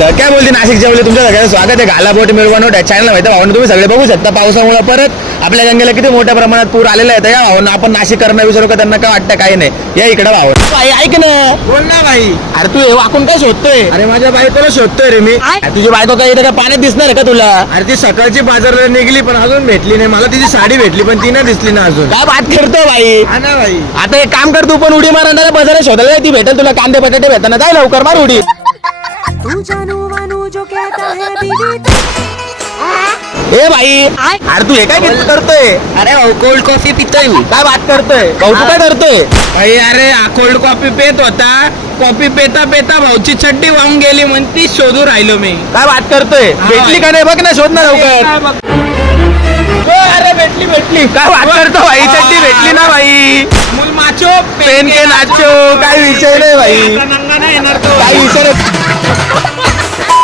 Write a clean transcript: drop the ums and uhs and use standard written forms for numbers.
तर काय बोलते नाशिक जेवले तुमच्या सगळ्यांचं स्वागत आहे घालापोट मिळवणूक या चॅनल माहिती भावना तुम्ही सगळे बघू शकता पावसामुळे परत आपल्या गंगेला किती मोठ्या प्रमाणात पूर आलेला आहे. तर या भावना आपण नाशिक करणं विचारू का त्यांना काय वाटतं काही नाही. या इकडे भावना भाई ऐक ना. बोल ना भाई. अरे तू हे वाकून काय शोधतोय. अरे माझ्या बायकोला शोधतोय रे मी. अरे तुझी बायको काय इथं काय पाण्यात दिसणार आहे का तुला. अरे ती सकाळची बाजारला निघली पण अजून भेटली नाही मला. तिची साडी भेटली पण ती नाही दिसली ना अजून. काय बात करतो भाई. हा ना भाई. आता एक काम कर तू पण उडी मार आणि बाजारात शोधायला ती भेटेल तुला. कांदे बटाटे भेटताना जाय लवकर मार उडी. तू जानू वानू जो कहता है बीवी ए भाई अरे तू हे काय करतोय. अरे कोल्ड कॉफी पितोय मी. काय बात करतोय भाऊ तू काय करतोय. भाई अरे कोल्ड कॉफी पेत होता. कॉफी पेता पेता भाऊची चड्डी वाहून गेली म्हणून ती शोधू राहिलो मी. काय बात करतोय. भेटली का नाही बघ ना शोध ना लवकर. अरे भेटली काय बात करतो भाई. चड्डी भेटली ना भाई. मूल माचो पेन के नाचो काय विषय नाही भाई. नंगा नाही येणार तो. काय विषय नाही.